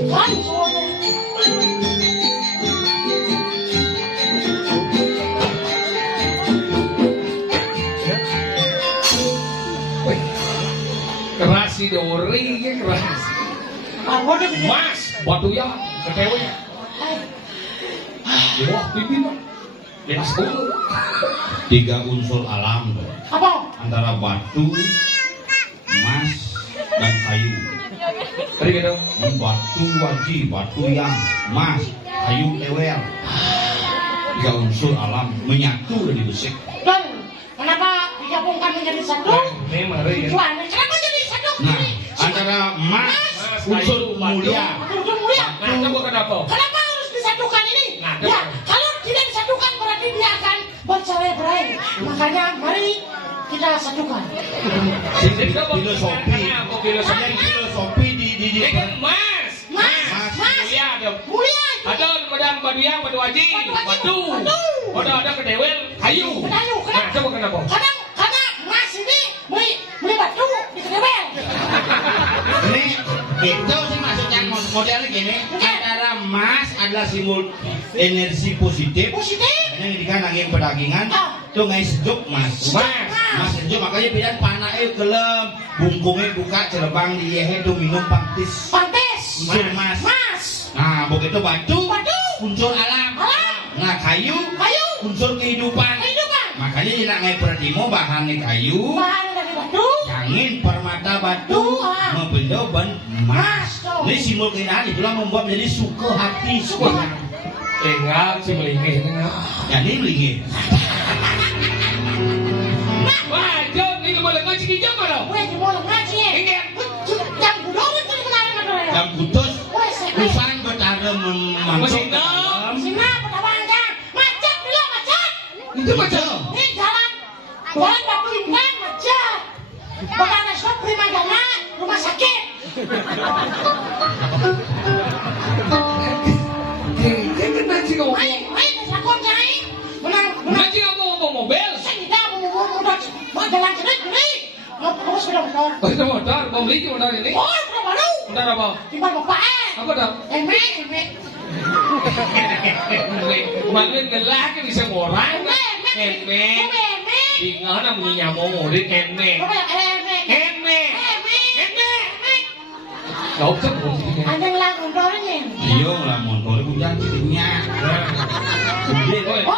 Kan sono. Wih, keras sih dori, ya keras. Apa dia bikin? Mas, batu ya, ketewe. Wah, pipi mah. Ya, sepuluh. 3 unsur alam tuh. Apa? Antara batu, emas, dan kayu. Tadi gitu. Batu wajib, batu yang emas, kayu ewel. 3 unsur alam menyatu dan dibesik. Dan kenapa digabungkan menjadi satu? Ini mari. Tujuannya kenapa jadi satu? Nah, antara emas, unsur mulia. Unsur mulia. Nah, coba kenapa? Kenapa harus disatukan ini? Nah, Ya, kalau tidak disatukan berarti dia akan bercerai-berai. Makanya mari kita satukan. Filosofi, Apa filosofi? yang filosofi di Ini kan mas. Mas, Mulia ada. mulia. Ada madam batu yang batu wajib, batu. Ada kedewel, kayu. Kayu, Nah, coba kenapa? Karena mas ini beli batu di kedebel. Ini itu sih maksudnya modelnya gini. Antara emas adalah simbol energi positif. Positif. Ini kan angin pedagingan. Tuh ngai sejuk mas. Mas sejuk makanya bidan panai gelem, bungkungnya buka celebang di yehe tuh minum pantis. Pantes. Unsur mas. Mas. Nah begitu batu. Batu. Unsur alam. Alam. Nah kayu. Kayu. Unsur kehidupan. Kehidupan. Makanya tidak ngai pratimo bahannya kayu. Bahan dari batu. Angin permata batu. Membenda ban emas. Ini simbol keindahan itulah membuat menjadi suka hati. Suka hati. Enggak, si melingih. Jadi melingih. Wah, jom ini boleh ngaji hijau mana? Weh, di bola ngaji ya. Ini Yang budong itu kemarin mana? Yang putus. Weh, saya. Usan bertara Mesin memantuk. dong. Sina, pedawangkan. Macet dulu, macet. Itu macam. Ini jalan batu indah, macet. Bakal ada shop prima dana, rumah sakit. Ini ngaji ngomong. Main, lakon jai. Menang. Ngaji ngomong mobil. Saya tidak mau jalan cerit beli. Mau terus sepeda motor. Oh, itu motor, mau beli motor ini. Oh, sepeda baru. Motor apa? Timbal bapak. Apa dah? Eme. Maluin gelak bisa orang. Eme. Di mana punya nyamuk di eme. Eme. Gak usah ngomong. Ada yang lagu dorongin. Iya lah motor itu jangan citinya. Beli kok. Oh.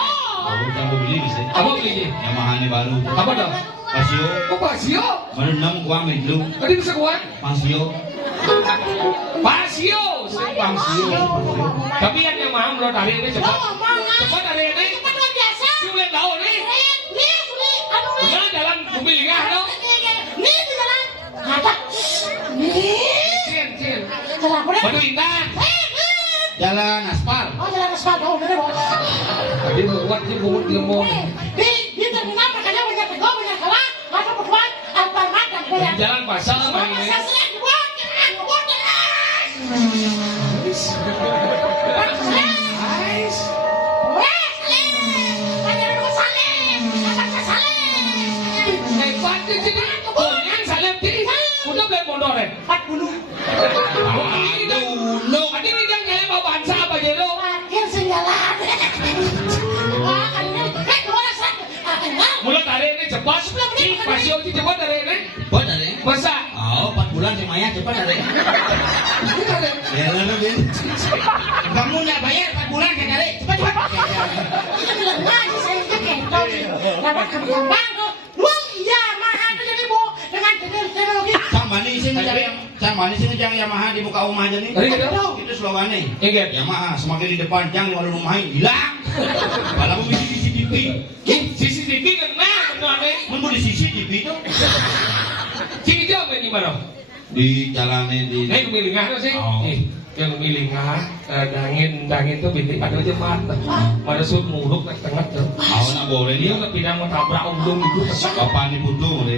Kalau kamu beli bisa. Apa beli? Yamaha ini baru. Apa dah? Pasio. Oh, Pasio. Merenam kuang itu. Tadi bisa kuat. Pasio. Pasio. Pasio. Tapi yang mahal menurut hari ini cepat. Cepat hari ini. Cepat luar biasa. Sulit tahu nih. Sulit. Aduh, Benar jalan mobil lingah dong. Nih di jalan. Ada. Nih. Cin. Jalan apa deh? Batu intan. Jalan aspal. Oh, jalan aspal. Oh, bener, Bos. Tadi buat dia buat lemon. Di terminal makanya banyak tegok, banyak kalah. Ada berbuat Alfamart dan banyak. Jalan pasar Semua main ini. pasar sering dibuat. Dibuat terus. Nice. Weh, saling. Banyak dulu saling. Apa saling? Hebat di sini. Yang salim sini. Udah beli motor ya. 40. Aduh, no. Adi ini jangan nyala mau bansa apa jadi lo. Akhir senyalan. Wah, kan ini. Kemana sih? Enggak. Mulut hari ini cepat. Pasio sih cepat hari ini. Buat ada. Masa? Oh, 4 bulan si Maya cepat ada. Ya, lebih. Kamu nggak bayar 4 bulan kan ada? Cepat. Kita bilang ngaji saya kekentol. Lama kembang tuh. Luang iya, mahal tuh jadi bu. Dengan teknologi. Sang manis ini yang Yamaha di muka rumah aja nih. Tadi kita. Itu slogannya. Ingat. Yamaha semakin di depan jangan walau rumahnya hilang. Kalau mau di CCTV, CCTV kena benar nih. mau di CCTV itu Sini jauh main di mana? di jalannya di. Nih kemilingan sih. Oh. yang milih dangin tuh bintik ada aja mata pada sud muluk nak tengah tuh nak boleh dia lebih pindah mau tabrak umum itu Bapak ni butuh ni.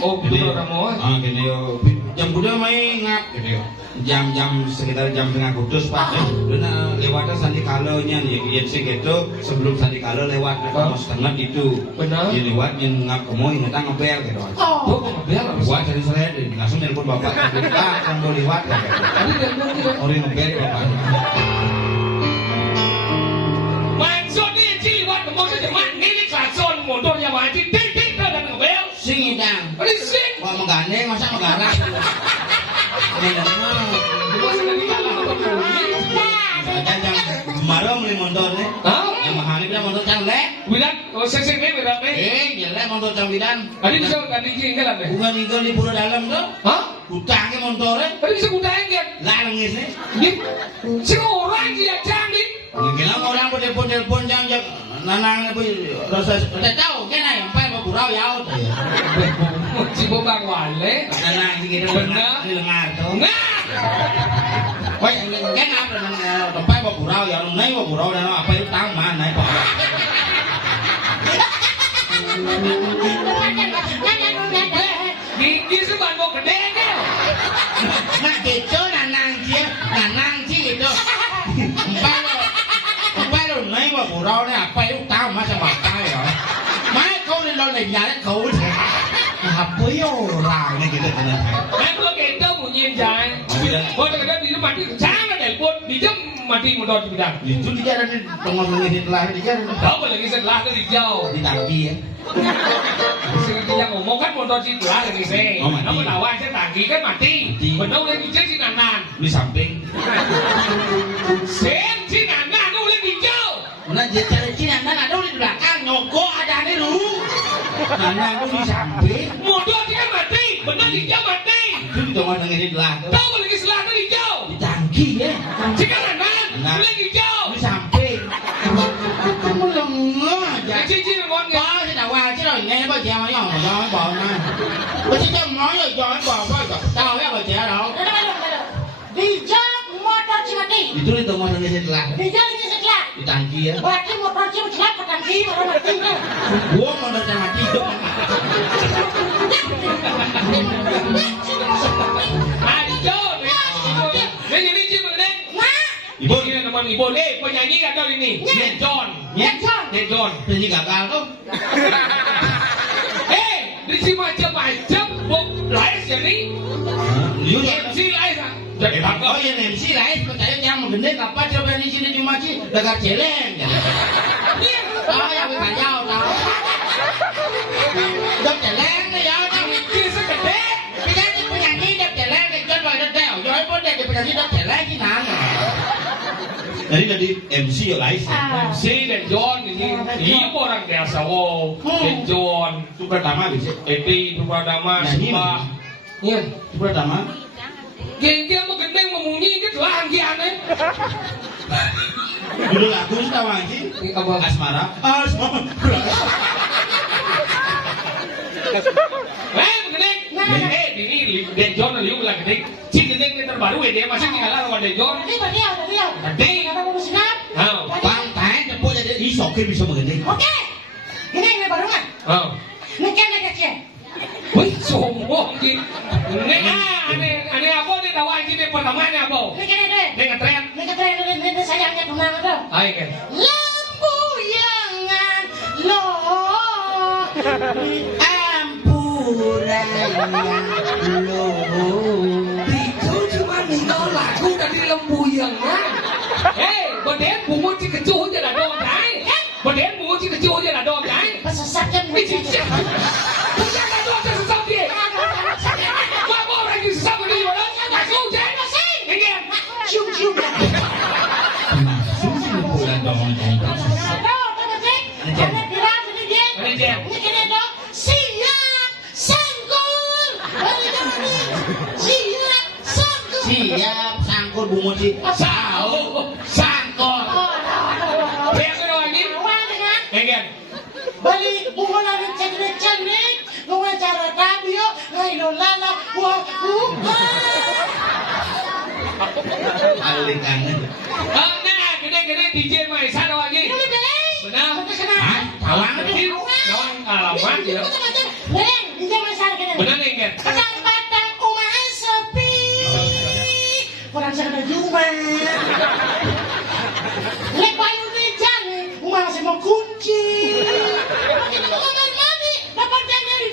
oh betul orang mau Gini yo, jam kuda main ngap gitu yo. Jam sekitar jam tengah kudus Pak. Dena lewatnya sandi kalonya nih, yang sing itu sebelum sandi kalo lewat mau setengah itu. Benar. Yang lewat yang ngap kemo yang datang ngebel gitu. oh ngebel Buat dari Selen, langsung nelpon bapak. Pak, kan mau lewat. tadi dia bilang gitu Orang ngebel bapak. maksud dia cilik kemudian cuman ini klason motornya mati titik dan ngebel Sing idang. risik Kok menggandeng masa mengarah. Ini jam kemarin beli motor nih. Yang mahal ini motor canggih. bilang oh sesing ini bilang Jelek motor cambidan. tadi bisa ganti tinggal deh Bukan tinggal di pulau dalam tuh. hah Hutangnya motornya. tadi bisa kudain kan Langis nih. si orang dia canggih Gila orang telepon jang nanang apa rasa tahu kan yang pai bergurau ya. si bobang wale Nanang gitu benar lengar tuh. nah Wah, kan apa tempat bergurau ya, naik bergurau dan apa itu taman naik pak. gigi seban mau gede deh Nah gitu nanang itu. Empat lo naik bergurau nih apa itu taman sama apa ya. Mai kau ni lo lagi nyari kau. Apa yo orang ni gitu kan. em lo gitu mau nhìn dài oh terkadang di rumah itu jangan telepon di jam mati motor di bidang Itu di jalan ni tengah mengedit lah di jalan. kau lagi setelah itu dijauh Di tangki ya. yang ngomong kan motor si telah lagi sih Oh, mati. kamu lawan saya tangki kan mati benar udah dijauh si nanan Di samping. sen si nanan kau udah dijauh Nah jadi Cina ada di belakang nyogok ada ni lu. Nana aku di samping. motor dia kan mati benar dijauh mati Itu di tengah ngedit lah. kau lagi setelah itu dijauh Di tangki ya. si nanan udah dijauh Di samping. Kamu lengah aja. cici ngon nggak Có thế nào qua chứ rồi nghe bao giờ mà nhỏng mà cho bò nè. Bây giờ nói rồi cho bò bao giờ tao biết bao giờ đâu. Bijak motor cimati. Itu di tengah ngedit lah. Bijak ini setelah. Di tangki ya. Berarti motor cimati celak petangki orang mati kan. Gua mau datang mati itu. aduh nih ini cici bener Ibu ini teman ibu penyanyi ada ini Dead John Dead John ini gagal tuh. di sini macam-macam lain jadi Liu MC lain jadi Oh tangkap ya MC lain percaya yang menggede apa coba di sini cuma sih dekat celeng. Tahu ya bukan jauh tahu. Dekat celeng nih ya tahu. bisa gede Penyanyi penyanyi dekat celeng dekat boy dekat. Joy pun dekat penyanyi dekat celeng sih nang. Jadi MC ya lain. MC Dead John ini iya orang biasa wow Dead John Itu pertama bisa. itu pertama Nyanyi sumpah iya Itu pertama. geng-geng mau gede mau munyi gitu anggiannya Dulu lagu tahu anjing. ini apa Asmara. Asmara. gede ini Dead John liu bilang gede si gede ini terbaru ya dia masih tinggal sama Dead John Berarti dia. gede Karena mau senap. Pantai tepuk jadi isoknya bisa begini. Oke. Ini baru kan? Ini kan ada kecil. wih sombong gitu ini aneh apa nih tahu anjing ini pertamanya apa Ini kan ada. ini ngetren Ini kata ini sayangnya kemana tuh? ayo kan Lampu yangan lo. Ampuran lo. itu cuma ninggal lagu dari lembuyangnya beden bungut si kecuh aja là đo cái beden bungut si kecuh aja là đo cái Pesesatnya Ih, cincin. Bukan lah doa sesat dia. Mau mau lagi sesat berdiri orang. Nggak sudah. Ini. cium-cium. Susi bulan dong. Ini dia. Siap sangkur bungut si Sao. Sangkot. Lihat dulu lagi. Ini. Balik bukan cantik-cantik, mengacara tabio, ngayon lala, wah, Paling kangen. Nah, gede-gede DJ Maisa ada lagi. Benar. Hah? Tawang Ini kawan alamat ya. Benar nih, Ger. Kadang-kadang rumah sepi. Kurang sekedar jumpa. Lek bayu di jalan, rumah masih mau kunci. Kita mau kamar mandi, dapat jangan di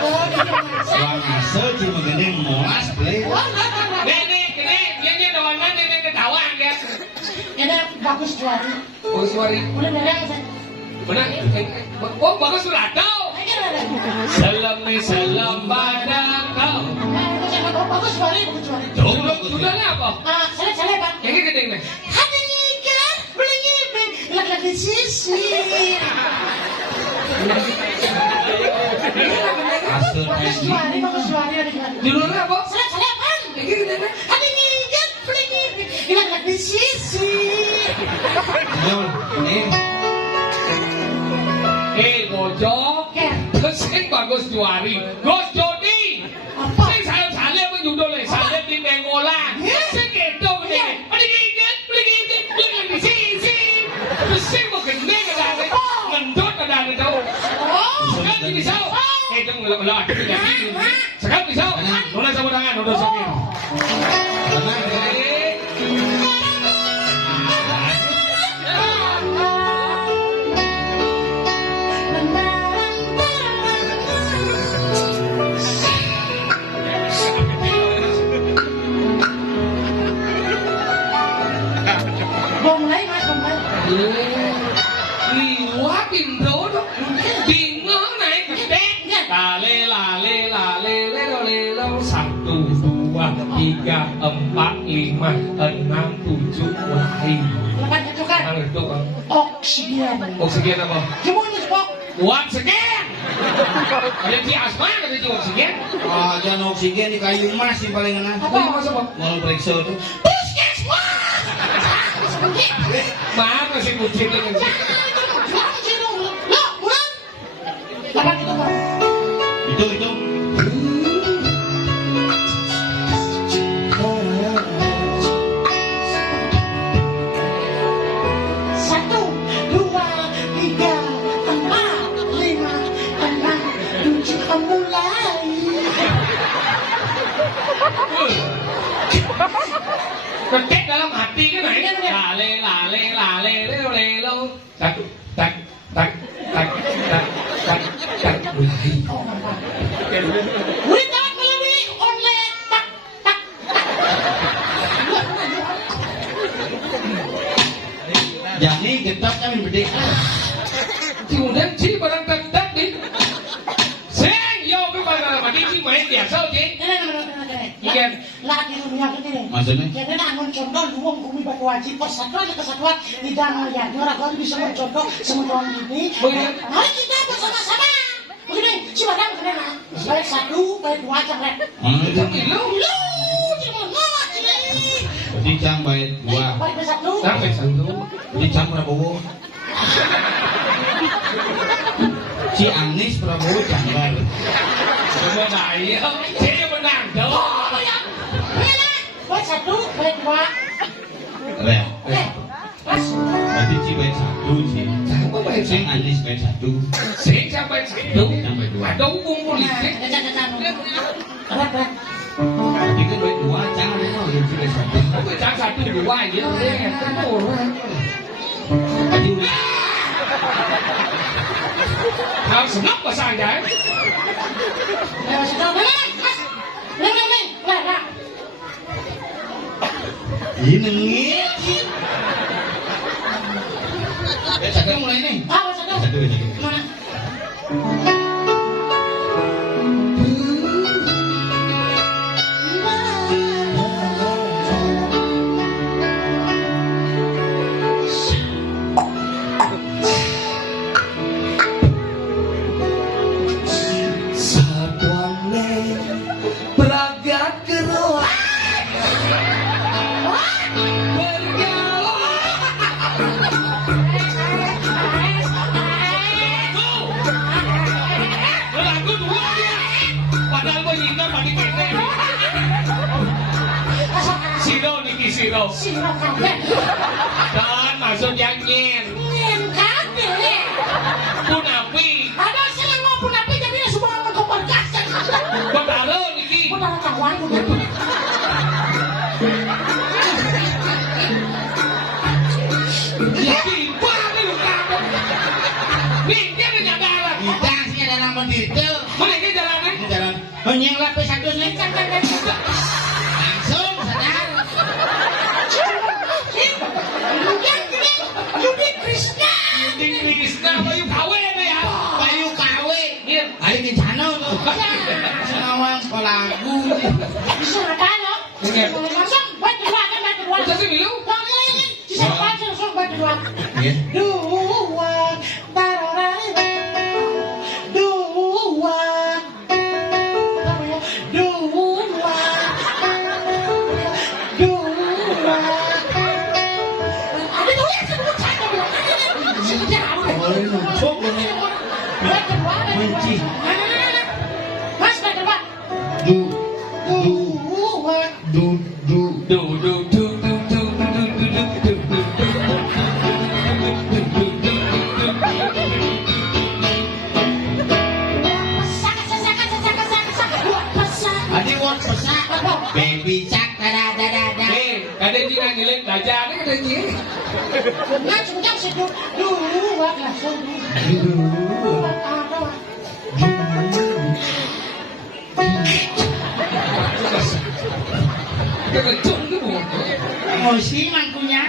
Oh, di masa. Wang ase cuma gede molas play. Nih, gede, dia doang nanti nih ketawaan ya. Ini bagus juara. Oh, sorry. Udah beres. Benar. Oh, bagus sudah tahu. Salam pada kau. Bagus juara, bagus juara. Judulnya apa? Saya Pak. Yang ini gede nih. Hati kan beli laki-laki sisi. Asal Bagus juara. Judulnya apa? Saya Pak. Yang ini gede nih. Hati kan beli laki-laki sisi. Jol, ini Bojo. Sing bagus juari. Gus Jody. Apa? Sing saya pun judulnya saya di Bengolan. Sing itu gede. Beli sisi. Sing mau gede kadang ngendot kadang itu. Sekarang bisa. Jangan ngelak. Sekarang bisa. Nona sama tangan, nona sakit. Liwatin dulu, bingung naik gede. Lale, 1, 2, 3, 4, 5, 6, 7, mulai. Lepas itu kan Mana itu kan? oksigen. Oksigen apa? Gimana Pak? Oksigen. Ada di asma, ada di oksigen. jangan oksigen di kayu emas yang paling enak. Apa mas apa? Mau periksa tuh. Puskesmas. Mana sih kucing ini? Lepas itu Pak. Itu. Satu, dua, tiga, empat, lima, enam, tujuh, mulai. Ketik dalam hati kan naik. Lale, lelo. Tak, mulai. Udah dapat melewati oleh tak. Jadi getap kami berdek. Kemudian si barang tak di. Seng, yo ke barang mati si main biasa oke. Iya. Lagi dunia ini. Maksudnya? Jadi namun contoh luang bumi batu wajib persatuan dan kesatuan di dalam ya. Orang bisa mencontoh semua orang ini. Mari kita bersama-sama. Begini, si badang kenapa? Baik satu, baik dua jangan. Lu, cuma ngomong sini. Di cang baik dua. Baik satu. Sampai satu. Di cang Prabowo. Si Anies Prabowo janggal. Coba daya, saya menang dong. Oh ya, baik satu, baik dua. Leh. Pas. Berarti si baik satu sih. Siapa baik Si Anies baik satu. Sing sampai satu. Sampai dua. Ada hukum politik. Apa? Berarti kan baik dua jangan mau yang si baik satu. Aku jangan satu dua aja. Berarti udah. Harus senang bahasa aja. Ini nengit. Satu mulai nih. Satu ini. Padahal mau nyingkat padi kene. Siro niki siro. Siro kabeh. Dan maksud yang nyen. Nyen kabeh. Punapi. Ada sing ngomong napi jadi semua ngomong podcast. Betara niki. Betara kawan kudu. Iki bali kamu. Niki nyadaran. Bidang sing ada nang mendite. Mana ini jalannya? Jalan. Nyeng lapis satu nih. Langsung sadar. Yang gini, Yudi Krishna. Yudi Krishna Bayu Kawe ya. Bayu kawe. Iya. Hari kencana tuh. Senawang lagu. Bisa ngapain lo? Langsung buat dua kan buat dua. Bisa sih milu? Ini. Bisa ngapain langsung buat dua. Iya. Dua, tararara. Dua. Dua. Dua. Ada tulis sebut saya bilang. Boleh numpuk ini. Benci. Mas buat dua. Du. Dua. Du. Du. Du du du du du du Adi wot pesak. Baby cak da da da da. Kada dia ngiling belajar ni kada dia. Nah, cuma situ dua langsung dua. Kada cung tu. Emosi mangkunya.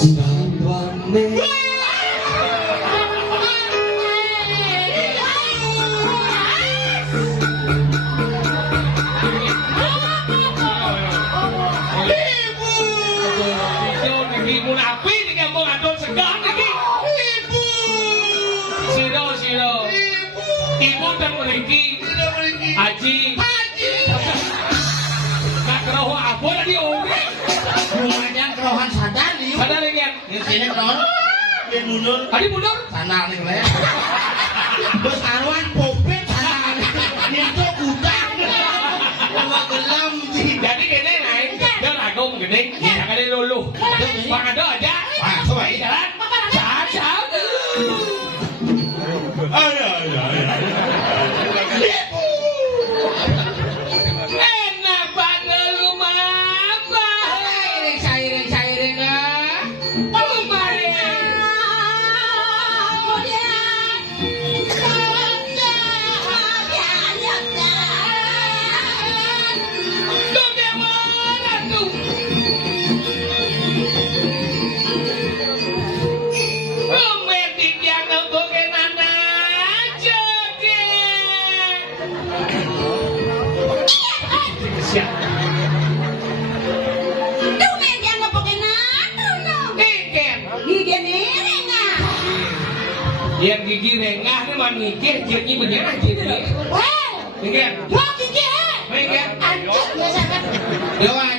Sabane. Ibu napi ni kampung adon segan lagi. Ibu. Siro. Ibu dan meriki. Haji. Nak keroh apa lagi orang? Lumayan kerohan sadar nih. Sadar lagi kan? Di sini kerohan. Dia mundur. Adi mundur. Sandal nih lah. Bos arwan popet sandal. Itu udang. Bawa gelam sih. Jadi gini naik. Dia lagung gini. Jangan dia lulu. Bang ada aja. Wah, coba ini. Jalan. Cacat. Enak pada rumah apa? Sairing lah. Yang gigi rengah ni man ngikir gigi benyana gigi. Wah, Ngikir. dua gigi. Ngikir. Anjir biasa kan. Dewan,